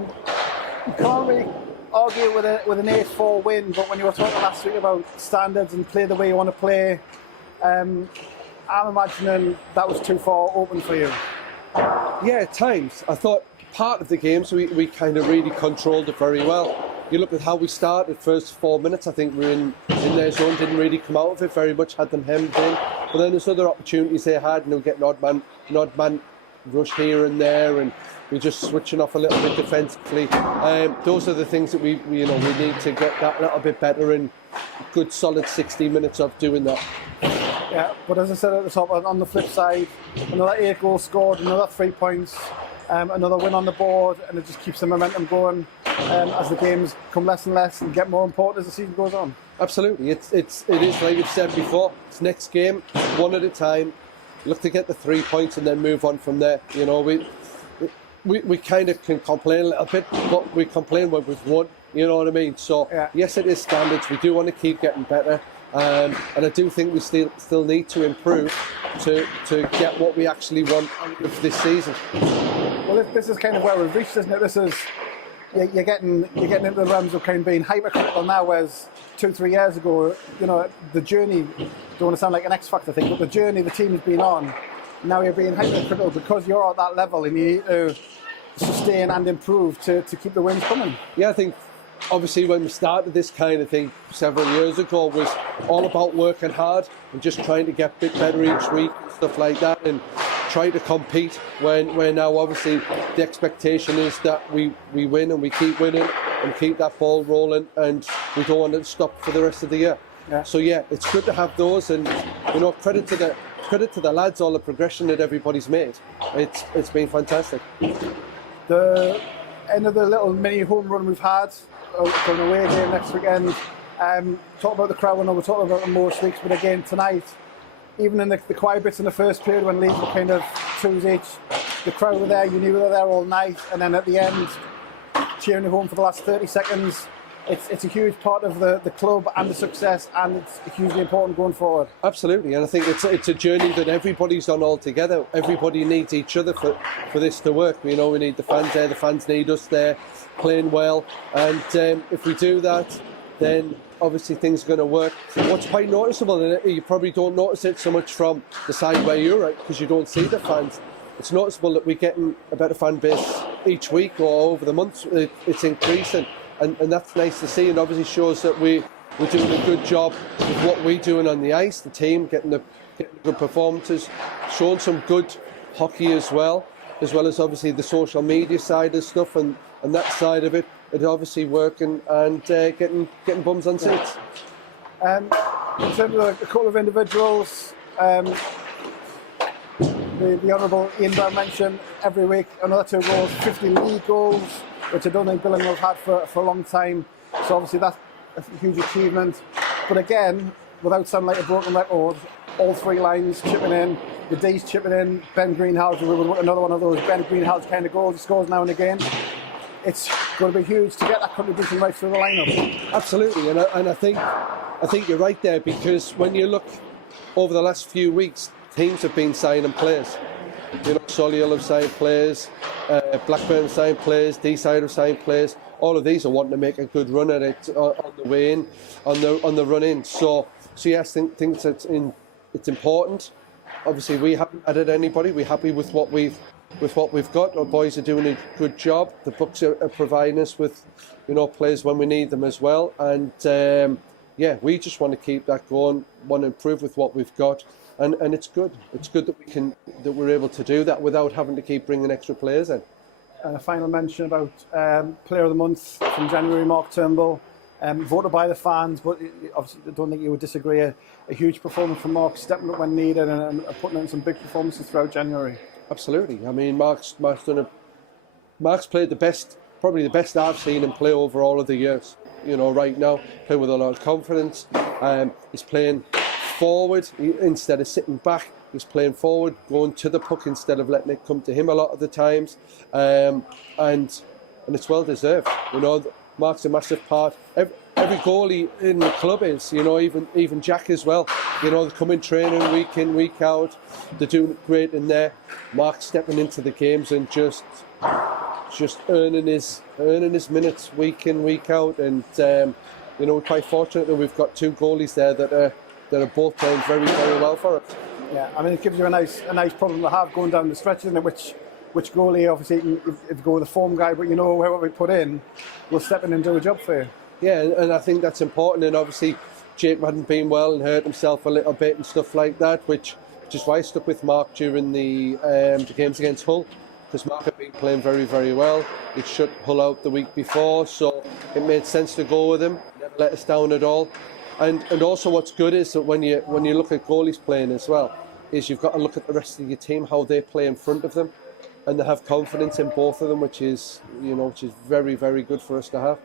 You can't really argue with an 8-4 win, but when you were talking last week about standards and play the way you want to play, I'm imagining that was too far open for you. Yeah, at times. I thought part of the games we kind of really controlled it very well. You look at how we started, first 4 minutes, I think we were in their zone, didn't really come out of it very much, had them hemmed in. But then there's other opportunities they had, and they'll get an odd man rush here and there, and we're just switching off a little bit defensively. Those are the things that we need to get that little bit better in. Good solid 60 minutes of doing that. Yeah, but as I said at the top, on the flip side, another 8 goals scored, another 3 points, another win on the board, and it just keeps the momentum going as the games come less and less and get more important as the season goes on. Absolutely, it is like you've said before. It's next game, one at a time. Look to get the 3 points and then move on from there. You know, we kind of can complain a little bit, but we complain when we've won. You know what I mean? So yeah. Yes, it is standards. We do want to keep getting better, and I do think we still need to improve to get what we actually want out of this season. Well, this is kind of where we've reached, isn't it? This is you're getting into the realms of kind of being hypercritical now, whereas 2-3 years ago, you know, the journey, don't want to sound like an X Factor thing, but the journey the team has been on, now you're being hypercritical because you're at that level and you need to sustain and improve to keep the wins coming. Yeah, I think obviously when we started this kind of thing several years ago, was all about working hard and just trying to get a bit better each week, stuff like that, and try to compete when now obviously the expectation is that we win and we keep winning and keep that ball rolling, and we don't want to stop for the rest of the year. Yeah. So yeah, it's good to have those, and you know, credit to the lads, all the progression that everybody's made. It's been fantastic. The end of the little mini home run we've had for an away game next weekend. Talk about the crowd. I know we're talking about them most weeks, but again tonight, even in the quiet bits in the first period when Leeds were kind of 2s each, the crowd were there. You knew they were there all night, and then at the end, cheering you home for the last 30 seconds. It's a huge part of the club and the success, and it's hugely important going forward. Absolutely, and I think it's a journey that everybody's on all together. Everybody needs each other for this to work. You know, we need the fans there, the fans need us there, playing well, and if we do that, then obviously things are going to work. What's quite noticeable, and you probably don't notice it so much from the side where you're at because you don't see the fans, it's noticeable that we're getting a better fan base each week or over the months. It's increasing. And that's nice to see, and obviously shows that we're doing a good job with what we're doing on the ice, the team getting good performances, showing some good hockey as well as obviously the social media side of stuff and that side of it. It's obviously working and getting bums on seats. In terms of a couple of individuals, the Honourable Ian Brown mentioned every week another 2 goals, 50 league goals, which I don't think Billingham have had for a long time. So obviously that's a huge achievement. But again, without sounding like a broken record, all 3 lines chipping in, the D's chipping in, Ben Greenhouse, another one of those Ben Greenhouse kind of goals he scores now and again. It's going to be huge to get that contribution right through the lineup. Absolutely, and I think you're right there, because when you look over the last few weeks, teams have been signing players. You know, Solihull have signed players, Blackburn have signed players, D-side have signed players. All of these are wanting to make a good run at it on the way in, on the run in. So yes, I think it's important. Obviously, we haven't added anybody. We're happy with what we've got. Our boys are doing a good job. The books are providing us with, you know, players when we need them as well. And yeah, we just want to keep that going. Want to improve with what we've got. And it's good. It's good that we're able to do that without having to keep bringing extra players in. And a final mention about Player of the Month from January, Mark Turnbull, voted by the fans, but obviously I don't think you would disagree. A huge performance from Mark, stepping up when needed and putting in some big performances throughout January. Absolutely. I mean, Mark's played probably the best I've seen him play over all of the years. You know, right now, playing with a lot of confidence. He's playing forward instead of sitting back. He's playing forward, going to the puck instead of letting it come to him a lot of the times, and it's well deserved. You know, Mark's a massive part. Every goalie in the club is, you know, even Jack as well. You know, they come in training week in, week out. They're doing great in there. Mark's stepping into the games and just just earning his minutes week in, week out, and we're quite fortunate that we've got two goalies there that are both playing very, very well for us. Yeah, I mean, it gives you a nice problem to have going down the stretch, isn't it? Which goalie, obviously, if you go with the form guy, but what we put in, will step in and do a job for you. Yeah, and I think that's important. And obviously, Jake hadn't been well and hurt himself a little bit and stuff like that, which is why I stuck with Mark during the games against Hull, because Mark had been playing very, very well. He'd shut Hull out the week before, so it made sense to go with him. Never let us down at all. And also what's good is that when you look at goalies playing as well, is you've got to look at the rest of your team, how they play in front of them, and they have confidence in both of them, which is very, very good for us to have.